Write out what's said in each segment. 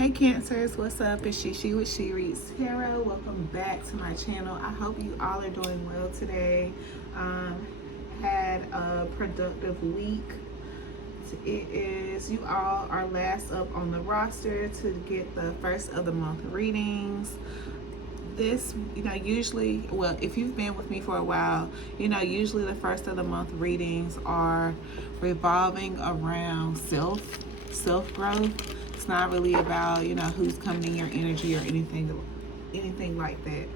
Hey Cancers, what's up? It's Shishi with She Reads Tarot. Welcome back to my channel. I hope you all are doing well today. Had a productive week. It is, you all are last up on the roster to get the first of the month readings. This, usually, well, if you've been with me for a while, usually the first of the month readings are revolving around self-growth. It's not really about, who's coming in your energy or anything like that.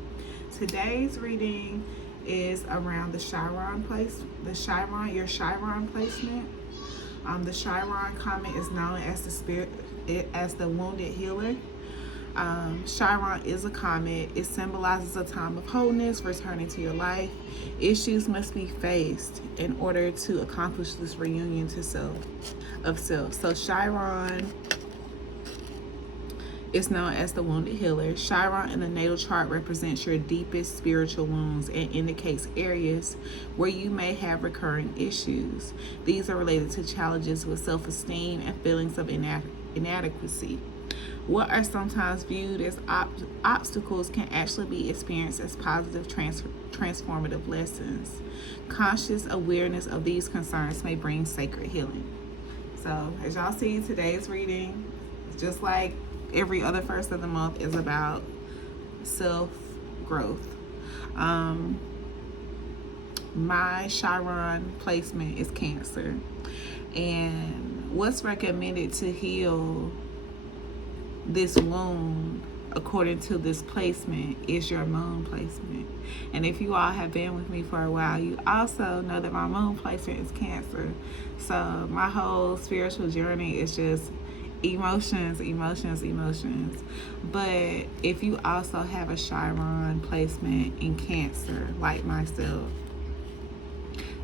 Today's reading is around the Chiron your Chiron placement. The Chiron comet is known as the wounded healer. Chiron is a comet. It symbolizes a time of wholeness, returning to your life. Issues must be faced in order to accomplish this reunion to self. So Chiron is known as the wounded healer. Chiron in the natal chart represents your deepest spiritual wounds and indicates areas where you may have recurring issues. These are related to challenges with self-esteem and feelings of inadequacy. What are sometimes viewed as obstacles can actually be experienced as positive transformative lessons. Conscious awareness of these concerns may bring sacred healing. So as y'all see, today's reading, just like every other first of the month, is about self-growth. My Chiron placement is Cancer, and what's recommended to heal this wound according to this placement is your moon placement. And if you all have been with me for a while, you also know that my moon placement is Cancer. So my whole spiritual journey is just emotions. But if you also have a Chiron placement in Cancer, like myself,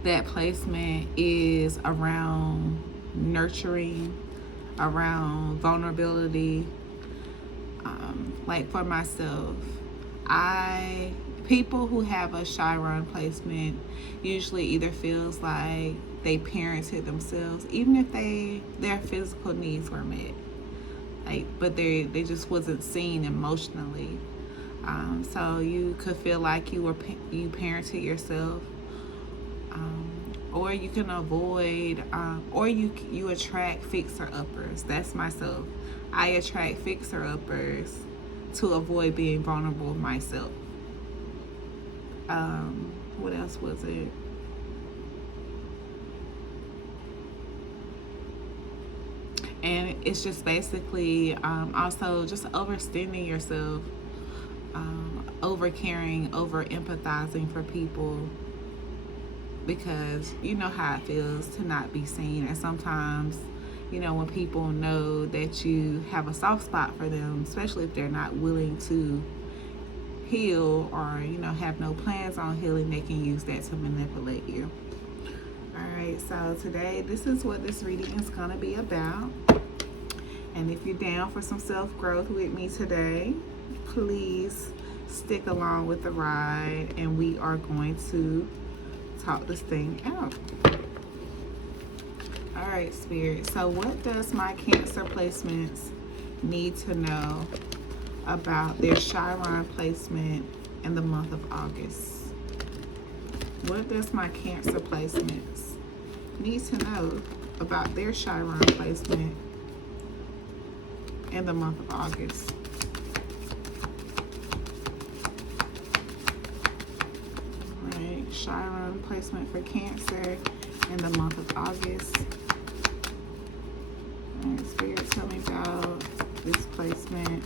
that placement is around nurturing, around vulnerability. Like for myself, people who have a Chiron placement usually either feels like they parented themselves, even if their physical needs were met, but they just wasn't seen emotionally. So you could feel like you parented yourself, or you can avoid, or you attract fixer-uppers. That's myself. I attract fixer-uppers to avoid being vulnerable myself. What else was it? And it's just basically also just overextending yourself, over caring, over empathizing for people, because you know how it feels to not be seen. And sometimes, when people know that you have a soft spot for them, especially if they're not willing to heal or, have no plans on healing, they can use that to manipulate you. Alright, so today, this is what this reading is going to be about. And if you're down for some self-growth with me today, please stick along with the ride, and we are going to talk this thing out. Alright, Spirit. So what does my Cancer placements need to know about their Chiron placement in the month of August? What does my Cancer placements need to know about their Chiron placement in the month of August? Alright, Chiron placement for Cancer in the month of August. Alright, Spirit, tell me about this placement.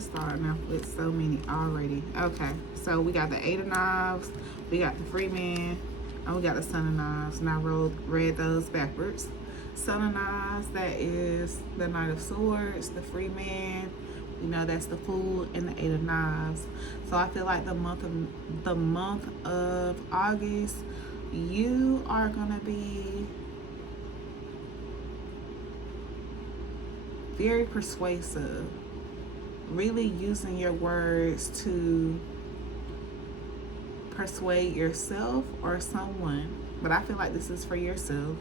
Starting off with so many already. Okay, so we got the Eight of Knives, we got the Free Man, and we got the Son of Knives. And I read those backwards. Son of Knives, that is the Knight of Swords. The Free Man, that's the Fool, and the Eight of Knives. So I feel like the month of August, you are gonna be very persuasive, really using your words to persuade yourself or someone, but I feel like this is for yourself,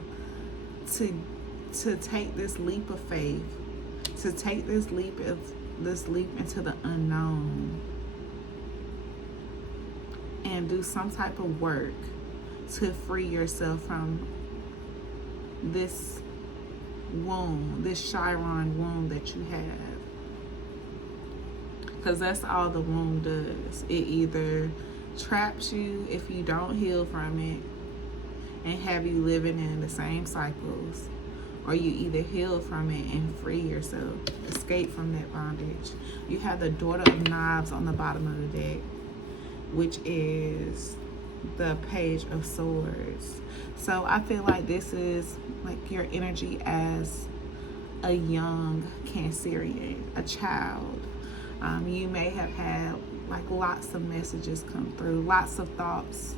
to take this leap of faith, to take this leap into the unknown, and do some type of work to free yourself from this wound, this Chiron wound that you have. Because that's all the wound does. It either traps you if you don't heal from it and have you living in the same cycles, or you either heal from it and free yourself, escape from that bondage. You have the Daughter of Knives on the bottom of the deck, which is the Page of Swords. So I feel like this is like your energy as a young Cancerian, a child. You may have had like lots of messages come through, lots of thoughts,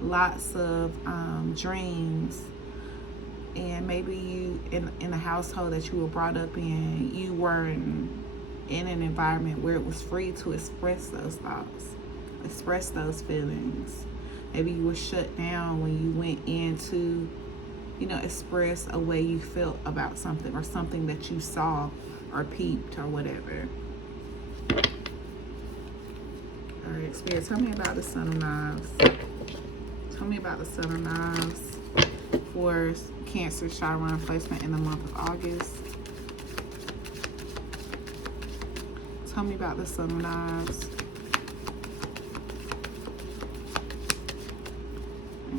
lots of dreams. And maybe you, in a household that you were brought up in, you were in an environment where it was free to express those thoughts, express those feelings. Maybe you were shut down when you went in to, express a way you felt about something, or something that you saw or peeped or whatever. All right, Spirit, tell me about the Son of Knives. Tell me about the Son of Knives for Cancer Chiron placement in the month of August. Tell me about the Son of Knives.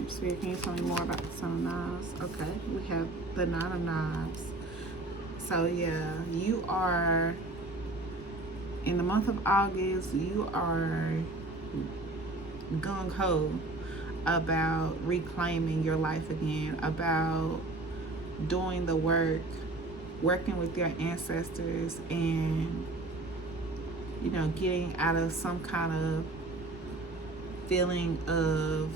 Spirit, can you tell me more about the Son of Knives? Okay, we have the Nine of Knives. So yeah, you are, in the month of August, you are gung-ho about reclaiming your life again, about doing the work, working with your ancestors, and getting out of some kind of feeling of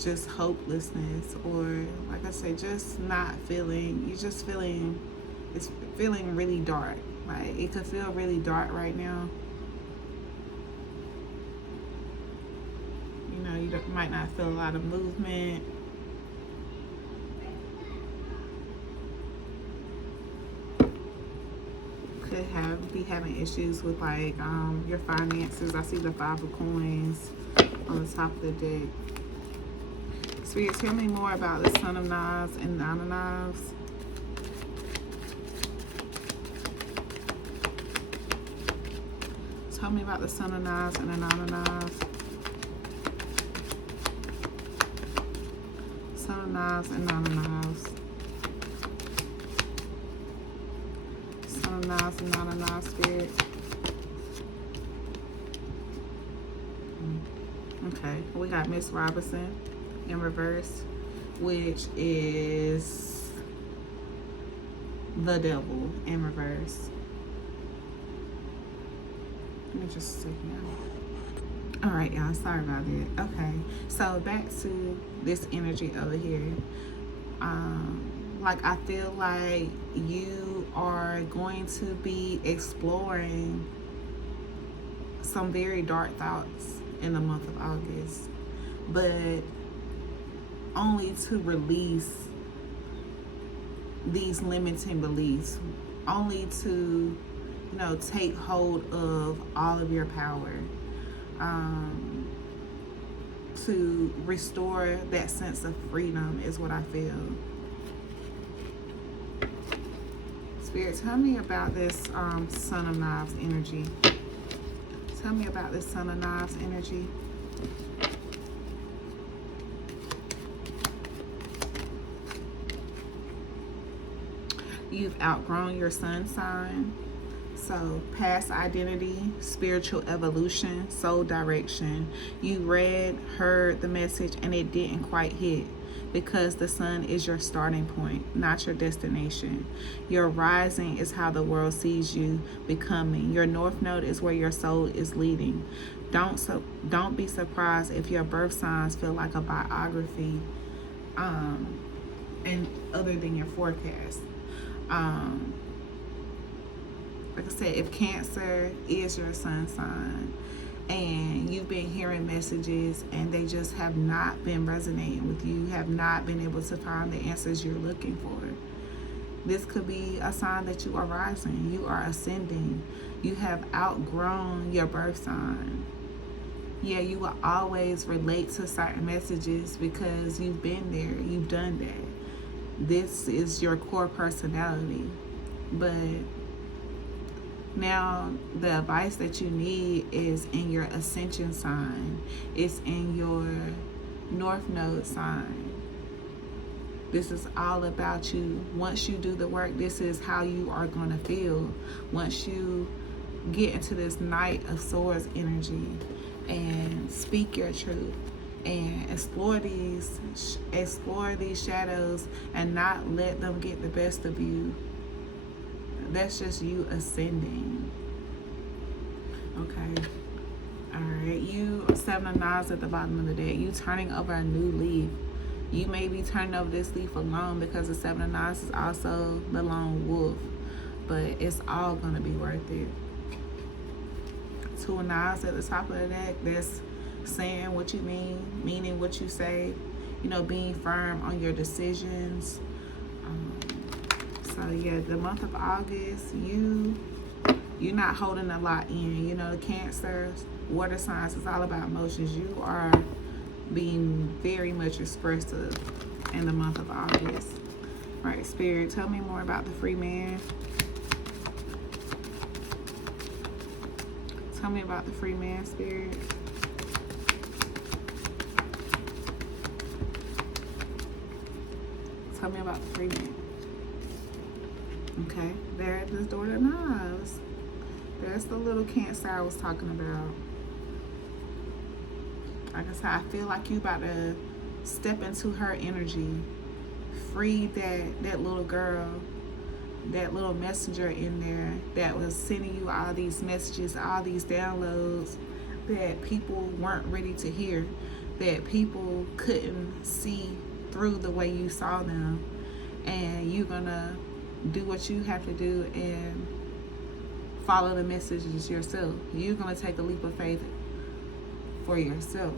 just hopelessness, or like I say, just not feeling, it's feeling really dark. Like, it could feel really dark right now. You might not feel a lot of movement. Could be having issues with like your finances. I see the Five of Coins on the top of the deck. Spirit, tell me more about the Son of Knives and Nine of Knives. Tell me about the Son of Knives and the Nine of Knives. Son of Knives and Nine of Knives. Son of Knives and Nine of Knives, Spirit. Okay, we got Miss Robinson in reverse, which is the Devil in reverse. Let me just see here. All right, y'all, sorry about that. Okay, so back to this energy over here. Like, I feel like you are going to be exploring some very dark thoughts in the month of August, but only to release these limiting beliefs, only to take hold of all of your power, to restore that sense of freedom is what I feel. Spirit, tell me about this Son of Knives energy. Tell me about this Son of Knives energy. You've outgrown your sun sign. So, past identity, spiritual evolution, soul direction. You read, heard the message, and it didn't quite hit, because the sun is your starting point, not your destination. Your rising is how the world sees you becoming. Your north node is where your soul is leading. Don't be surprised if your birth signs feel like a biography, and other than your forecast. like I said, if Cancer is your sun sign and you've been hearing messages and they just have not been resonating with you, have not been able to find the answers you're looking for, this could be a sign that you are rising, you are ascending, you have outgrown your birth sign. Yeah, you will always relate to certain messages because you've been there, you've done that. This is your core personality. But now the advice that you need is in your ascension sign. It's in your north node sign. This is all about you. Once you do the work, this is how you are going to feel. Once you get into this Knight of Swords energy and speak your truth and explore these shadows and not let them get the best of you, that's just you ascending. Okay. All right. You 7 of Knives at the bottom of the deck. You turning over a new leaf. You may be turning over this leaf alone because the 7 of Knives is also the lone wolf, but it's all going to be worth it. 2 of Knives at the top of the deck. That's saying what you mean, meaning what you say, you know, being firm on your decisions. So yeah, the month of August, you're not holding a lot in. You know, the Cancer, water signs, is all about emotions. You are being very much expressive in the month of August. All right, Spirit, tell me more about the free man. Tell me about the free man, Spirit. Tell me about the free man. Okay, there's this Door of Knives. There's the little Cancer I was talking about. Like I said, I feel like you about to step into her energy. Free that little girl, that little messenger in there that was sending you all these messages, all these downloads that people weren't ready to hear, that people couldn't see through the way you saw them. And you're gonna do what you have to do and follow the messages yourself. You're gonna take a leap of faith for yourself.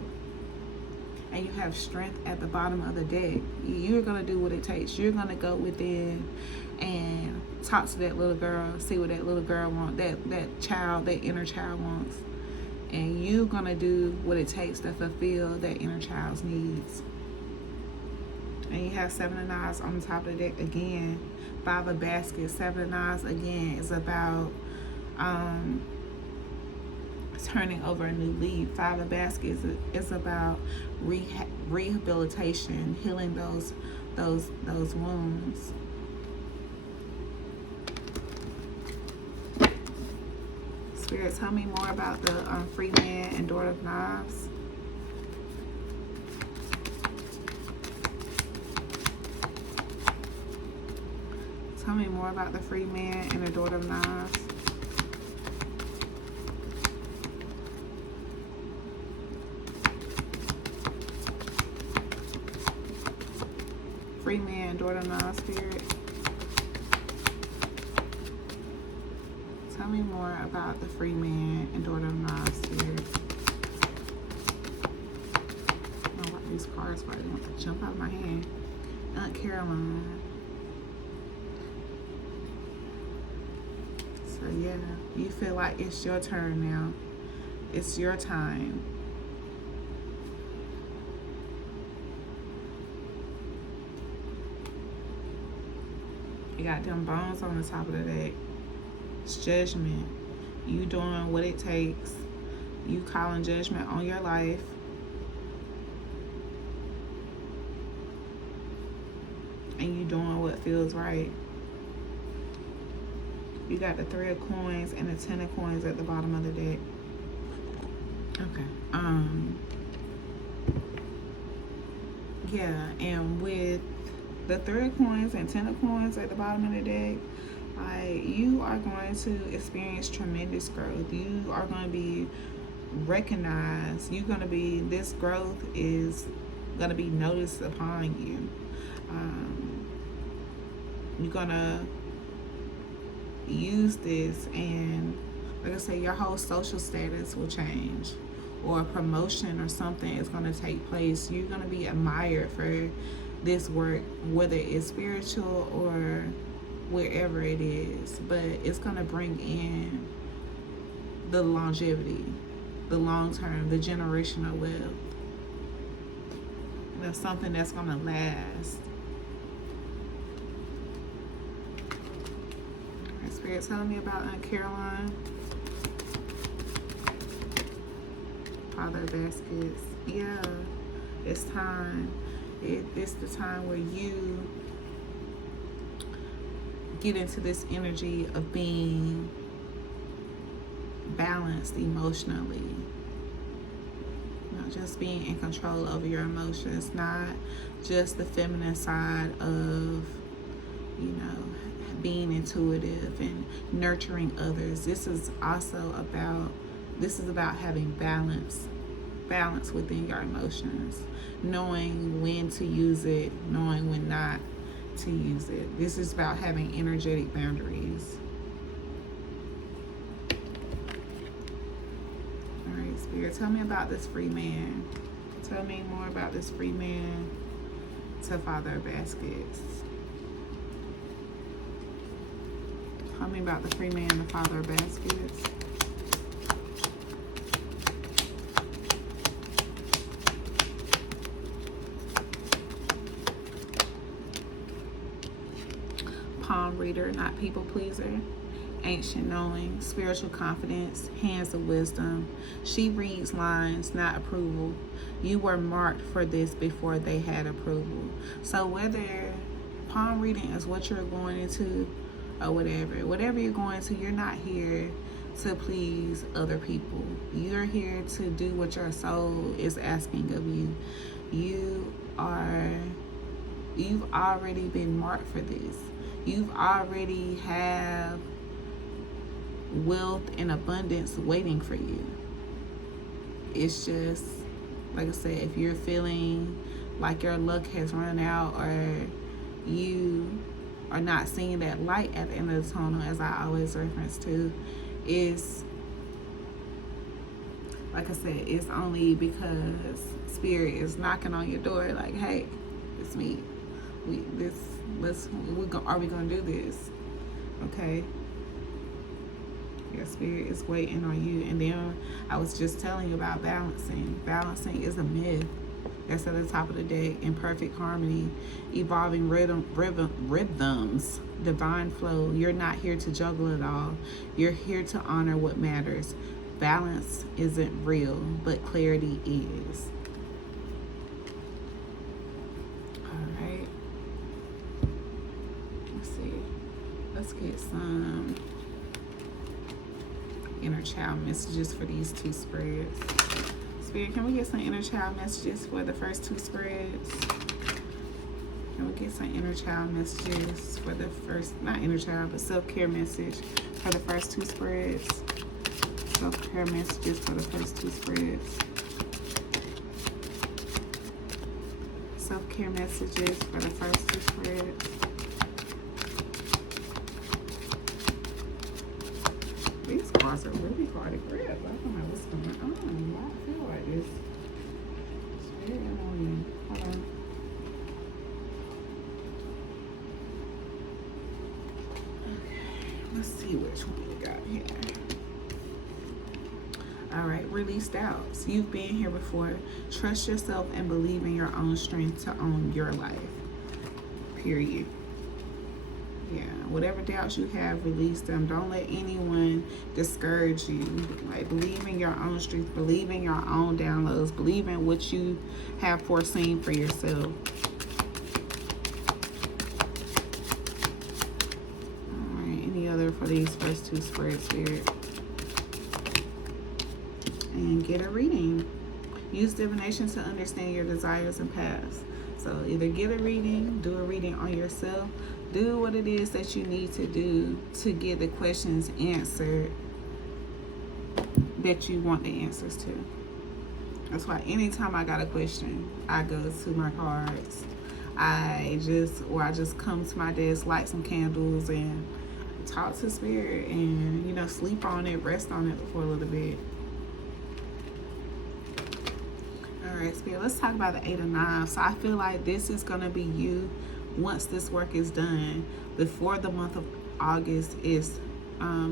And you have strength at the bottom of the deck. You're gonna do what it takes. You're gonna go within and talk to that little girl, see what that little girl wants, that child, that inner child wants. And you're gonna do what it takes to fulfill that inner child's needs. And you have 7 of Knives on the top of the deck again. 5 of Baskets. 7 of Knives again is about turning over a new leaf. 5 of Baskets is about rehabilitation, healing those wounds. Spirit, tell me more about the free man and Door of Knives. Tell me more about the free man and the Door of Knives. Free man, Door of Knives, Spirit. Tell me more about the free man and Door of Knives, Spirit. I don't know what these cards probably want to jump out of my hand. Aunt Caroline. So yeah, you feel like it's your turn now. It's your time. You got them bones on the top of the deck. It's judgment. You doing what it takes. You calling judgment on your life. And you doing what feels right. You got the 3 of Coins and the 10 of Coins at the bottom of the deck. Okay. Yeah, and with the 3 of Coins and 10 of Coins at the bottom of the deck, you are going to experience tremendous growth. You are going to be recognized. This growth is going to be noticed upon you. You're going to use this, and like I said, your whole social status will change, or a promotion or something is going to take place. You're going to be admired for this work, whether it's spiritual or wherever it is, but it's going to bring in the longevity, the long term, the generational wealth. That's something that's going to last. Spirit telling me about Aunt Caroline. Father of Baskets. Yeah, it's time. It's the time where you get into this energy of being balanced emotionally. Not just being in control over your emotions, not just the feminine side of, being intuitive and nurturing others. This is about having balance within your emotions, knowing when to use it, knowing when not to use it. This is about having energetic boundaries. All right, Spirit, tell me about this free man. Tell me more about this free man to Father of Baskets. Tell me about the free man, the Father of Baskets. Palm reader, not people pleaser. Ancient knowing, spiritual confidence, hands of wisdom. She reads lines, not approval. You were marked for this before they had approval. So whether palm reading is what you're going into, or whatever you're going to, you're not here to please other people. You're here to do what your soul is asking of you. You've already been marked for this. You've already have wealth and abundance waiting for you. It's just, like I said, if you're feeling like your luck has run out, or you are not seeing that light at the end of the tunnel, as I always reference to, is, like I said, it's only because Spirit is knocking on your door like, hey, it's me. Are we gonna do this? Okay. Your Spirit is waiting on you. And then I was just telling you about balancing. Balancing is a myth. That's at the top of the deck. In perfect harmony, evolving rhythms, divine flow. You're not here to juggle it all. You're here to honor what matters. Balance isn't real, but clarity is. All right. Let's see. Let's get some inner child messages for these two spreads. Spirit, can we get some inner child messages for the first two spreads? Can we get some inner child messages for the first, not inner child, but self-care message for the first two spreads? Self-care messages for the first two spreads. Self-care messages for the first two spreads. These cards are really hard to grab. I don't know what's going on. Why I feel like this. It's very annoying. Hold on. Okay, let's see which one we got here. All right, release doubts. You've been here before. Trust yourself and believe in your own strength to own your life. Period. Yeah, whatever doubts you have, release them. Don't let anyone discourage you. Like, believe in your own strength. Believe in your own downloads. Believe in what you have foreseen for yourself. All right, any other for these first two spreads, Spirit? And get a reading. Use divination to understand your desires and paths. So either get a reading, do a reading on yourself, do what it is that you need to do to get the questions answered that you want the answers to. That's why anytime I got a question, I go to my cards. I just come to my desk, light some candles, and talk to spirit and, you know, sleep on it, rest on it for a little bit. All right, spirit, let's talk about the Eight of Knives. So I feel like this is going to be you once this work is done, before the month of August is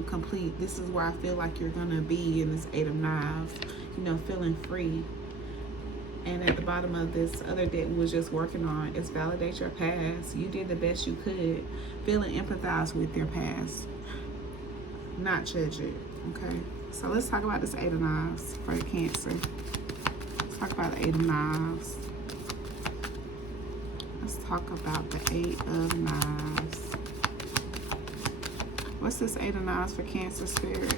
complete. This is where I feel like you're going to be in this Eight of Knives, you know, feeling free. And at the bottom of this other deck we was just working on is validate your past. You did the best you could. Feel and empathize with your past. Not judge it, okay? So let's talk about this Eight of Knives for the Cancer. Let's talk about the Eight of Knives. Let's talk about the Eight of Knives. What's this Eight of Knives for Cancer, spirit?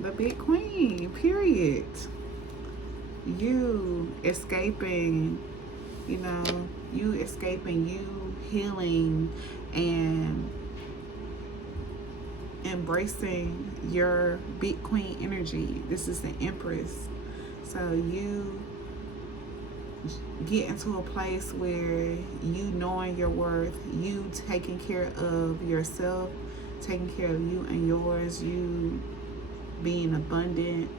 The Big Queen, period. You escaping, you know, you escaping, you healing and embracing your Big Queen energy. This is the Empress. So you get into a place where you knowing your worth, you taking care of yourself, taking care of you and yours, you being abundant.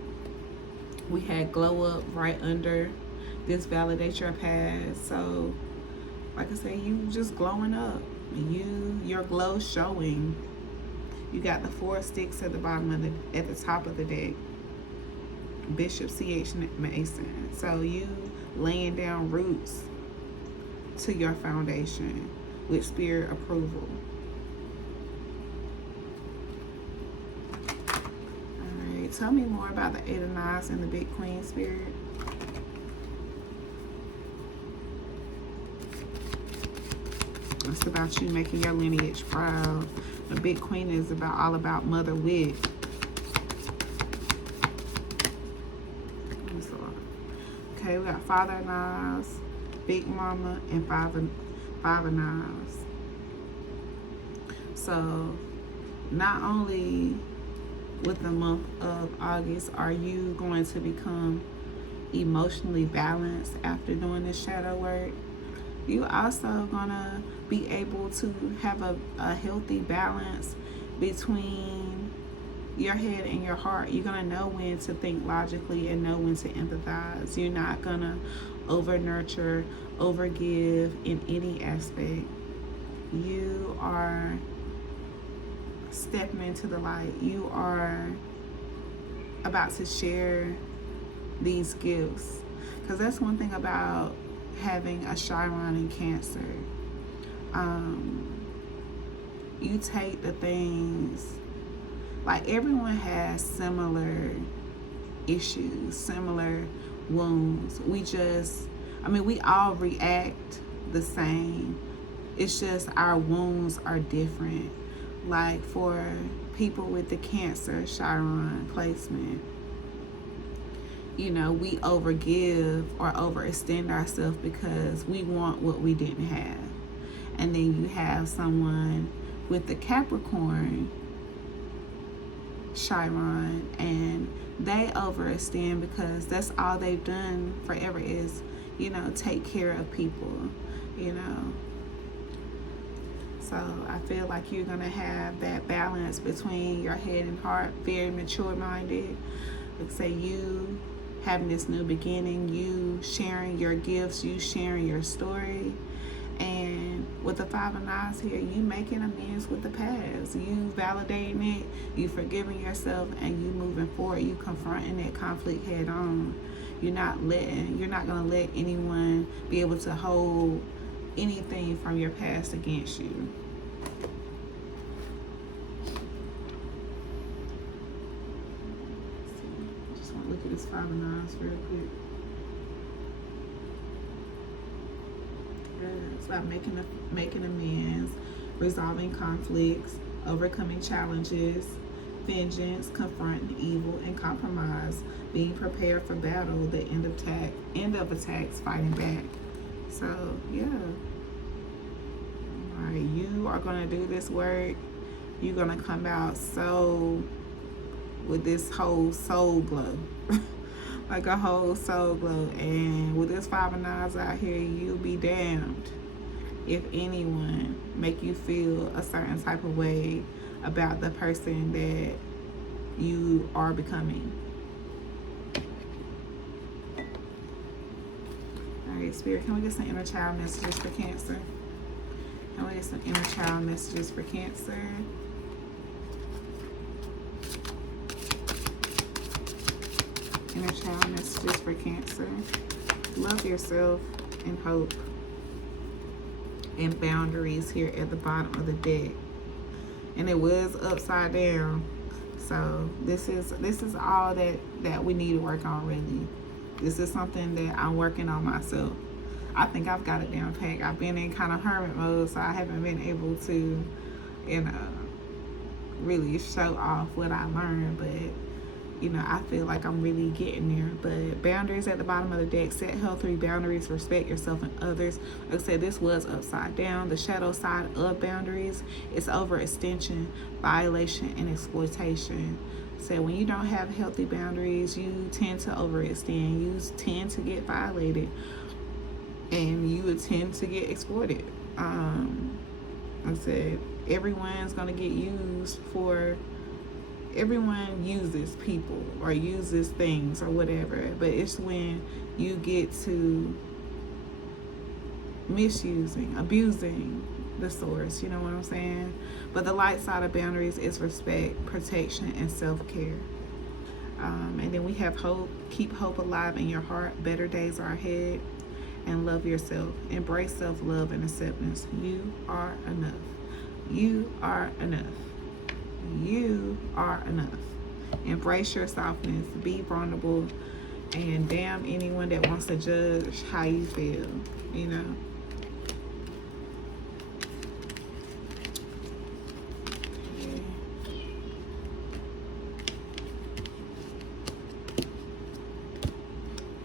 We had glow up right under this validate your past. So like I said, you just glowing up, your glow showing. You got the Four of Sticks at the bottom of at the top of the deck. Bishop CH Mason. So you laying down roots to your foundation with spirit approval. All right, tell me more about the Eight of Knives and the Big Queen, spirit. It's about you making your lineage proud. The Big Queen is all about mother wit. Okay, we got Father of Knives, Big Mama, and Five of Knives. So not only with the month of August are you going to become emotionally balanced after doing this shadow work, you also gonna be able to have a healthy balance between your head and your heart. You're gonna know when to think logically and know when to empathize. You're not gonna over nurture, over give in any aspect. You are stepping into the light. You are about to share these gifts, because that's one thing about having a Chiron in Cancer. You take the things, like everyone has similar issues, similar wounds. We all react the same. It's just our wounds are different. Like for people with the Cancer Chiron placement, you know, we overgive or overextend ourselves because we want what we didn't have. And then you have someone with the Capricorn Chiron, and they overextend because that's all they've done forever is, you know, take care of people, you know. So I feel like you're gonna have that balance between your head and heart, very mature minded. Like say you having this new beginning, you sharing your gifts, you sharing your story. And with the Five of Knives here, you making amends with the past. You validating it, you forgiving yourself, and you moving forward. You confronting that conflict head on. You're not gonna let anyone be able to hold anything from your past against you. Just want to look at this Five of Knives real quick. It's about making amends, resolving conflicts, overcoming challenges, vengeance, confronting evil, and compromise, being prepared for battle, the end of attacks, fighting back. So yeah, all right, you are gonna do this work. You're gonna come out with this whole soul glow. Like a whole soul glow. And with this Five of Knives out here, you'll be damned. if anyone, make you feel a certain type of way about the person that you are becoming. All right, Spirit, can we get some inner child messages for Cancer? Can we get some inner child messages for Cancer? Inner child messages for Cancer. Love yourself and hope. And boundaries here at the bottom of the deck. And it was upside down. So this is all that we need to work on, really. This is something that I'm working on myself. I think I've got it down pat. I've been in kind of hermit mode, so I haven't been able to, really show off what I learned. But, I feel like I'm really getting there. But boundaries at the bottom of the deck. Set healthy boundaries. Respect yourself and others. Like I said, this was upside down. The shadow side of boundaries is overextension, violation, and exploitation. So when you don't have healthy boundaries, you tend to overextend. You tend to get violated. And you would tend to get exploited. Like I said, everyone's going to get used for... Everyone uses people or uses things or whatever, but it's when you get to misusing, abusing the source, you know what I'm saying? But the light side of boundaries is respect, protection, and self-care. And then we have hope. Keep hope alive in your heart. Better days are ahead. And love yourself. Embrace self-love and acceptance. You are enough. You are enough. You are enough. Embrace your softness. Be vulnerable. And damn anyone that wants to judge how you feel,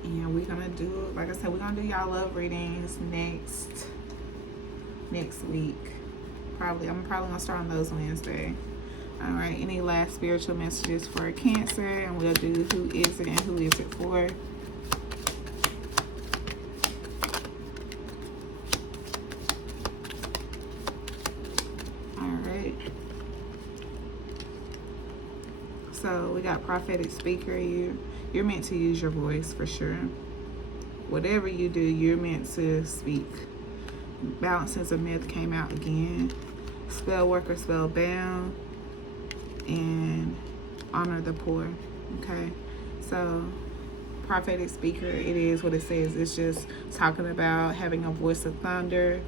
And we're gonna do, like I said, we're gonna do y'all love readings next week. I'm probably gonna start on those Wednesday. All right, any last spiritual messages for Cancer? And we'll do who is it and who is it for. All right. So we got prophetic speaker. You're meant to use your voice for sure. Whatever you do, you're meant to speak. Balances of myth came out again. Spell worker, spellbound. And honor the poor. Okay, so prophetic speaker, it is what it says. It's just talking about having a voice of thunder,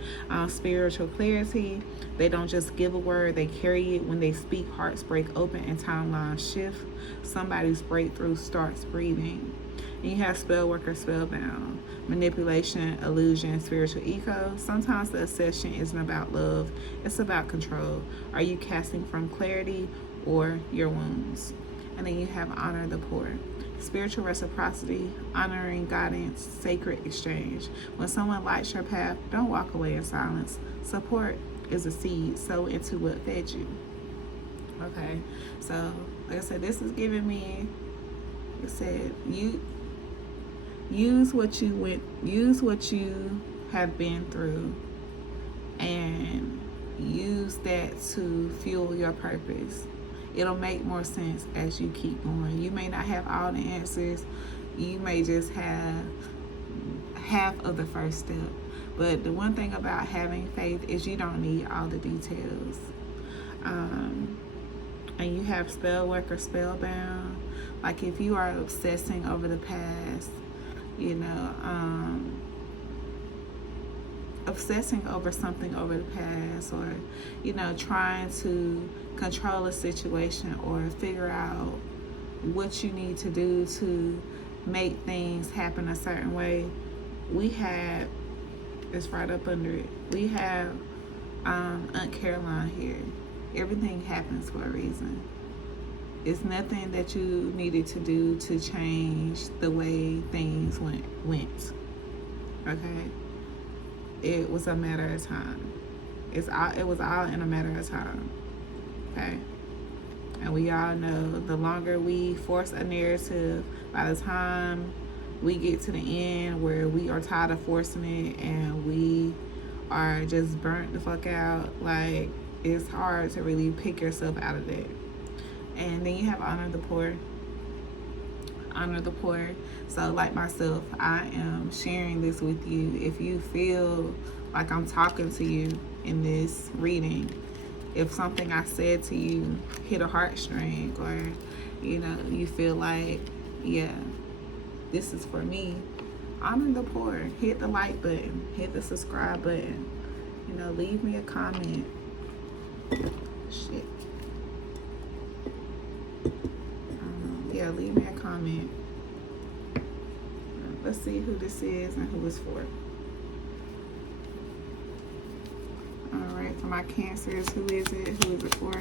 spiritual clarity. They don't just give a word, they carry it. When they speak, hearts break open and timelines shift. Somebody's breakthrough starts breathing. And you have spell worker, spellbound, manipulation, illusion, spiritual echo. Sometimes the obsession isn't about love, it's about control. Are you casting from clarity or your wounds? And then you have honor the poor. Spiritual reciprocity, honoring guidance, sacred exchange. When someone lights your path, don't walk away in silence. Support is a seed, sow into what fed you. Okay, so like I said, this is giving me, like I said, use what you have been through, and use that to fuel your purpose. It'll make more sense as you keep going. You may not have all the answers. You may just have half of the first step. But the one thing about having faith is you don't need all the details. And you have spell worker, spellbound. Like if you are obsessing over the past, obsessing over something over the past, or trying to control a situation or figure out what you need to do to make things happen a certain way, it's right up under it. We have Aunt Caroline here. Everything happens for a reason. It's nothing that you needed to do to change the way things went. Okay? It was a matter of time. It was all in a matter of time. Okay? And we all know the longer we force a narrative, by the time we get to the end where we are tired of forcing it and we are just burnt the fuck out, like it's hard to really pick yourself out of that. And then you have honor the poor. Honor the poor. So like myself, I am sharing this with you. If you feel like I'm talking to you in this reading, if something I said to you hit a heartstring, or you feel like, yeah, this is for me, honor the poor. Hit the like button, hit the subscribe button, leave me a comment. Shit. Yeah, leave me a comment. Let's see who this is and who it's for. All right, for my Cancers, who is it? Who is it for?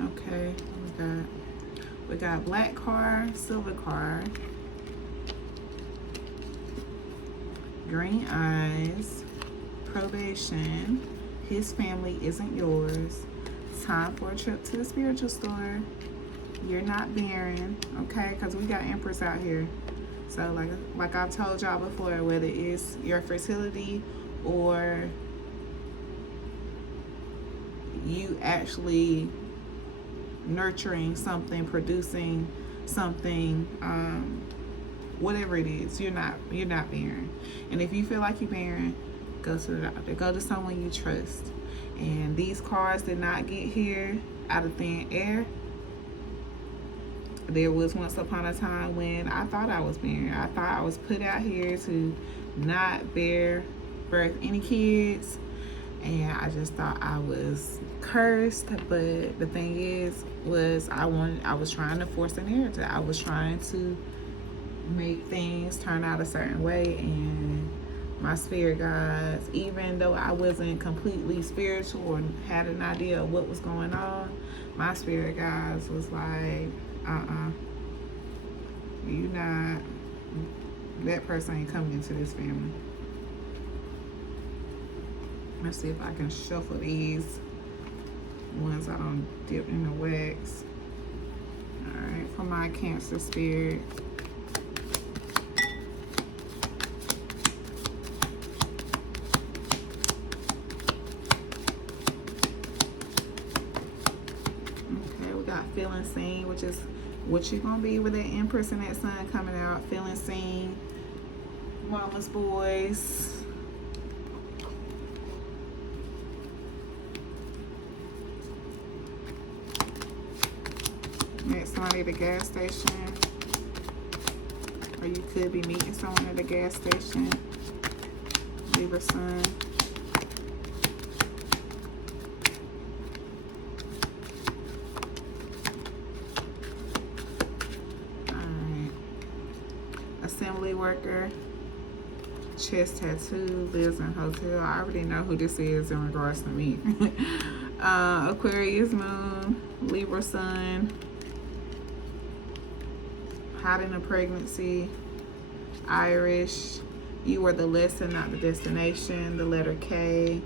Okay, we got black card, silver card, green eyes, probation, his family isn't yours, time for a trip to the spiritual store, you're not barren, okay, because we got Empress out here. So like I've told y'all before, whether it's your fertility or you actually nurturing something, producing something, whatever it is, you're not barren. And if you feel like you're barren, go to the doctor, go to someone you trust. And these cards did not get here out of thin air. There was once upon a time when I thought I was barren. I thought I was put out here to not bear birth any kids, and I just thought I was cursed. But the thing was I was trying to force a narrative. I was trying to make things turn out a certain way, and my spirit guides, even though I wasn't completely spiritual or had an idea of what was going on, my spirit guides was like, you not, that person ain't coming into this family. Let's see if I can shuffle these ones I don't dip in the wax. All right, for my Cancer spirit. Okay, we got feeling seen, which is what you're gonna be with that Empress and that Sun coming out. Feeling seen, mama's boys. Met somebody at a gas station, or you could be meeting someone at a gas station. Libra Sun. Alright. Assembly worker. Chest tattoo. Lives in hotel. I already know who this is in regards to me. Aquarius moon. Libra Sun. Hiding a pregnancy. Irish. You were the lesson, not the destination. The letter K.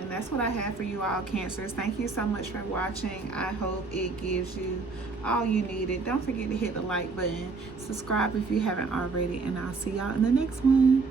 And that's what I have for you all, Cancers. Thank you so much for watching. I hope it gives you all you needed. Don't forget to hit the like button. Subscribe if you haven't already. And I'll see y'all in the next one.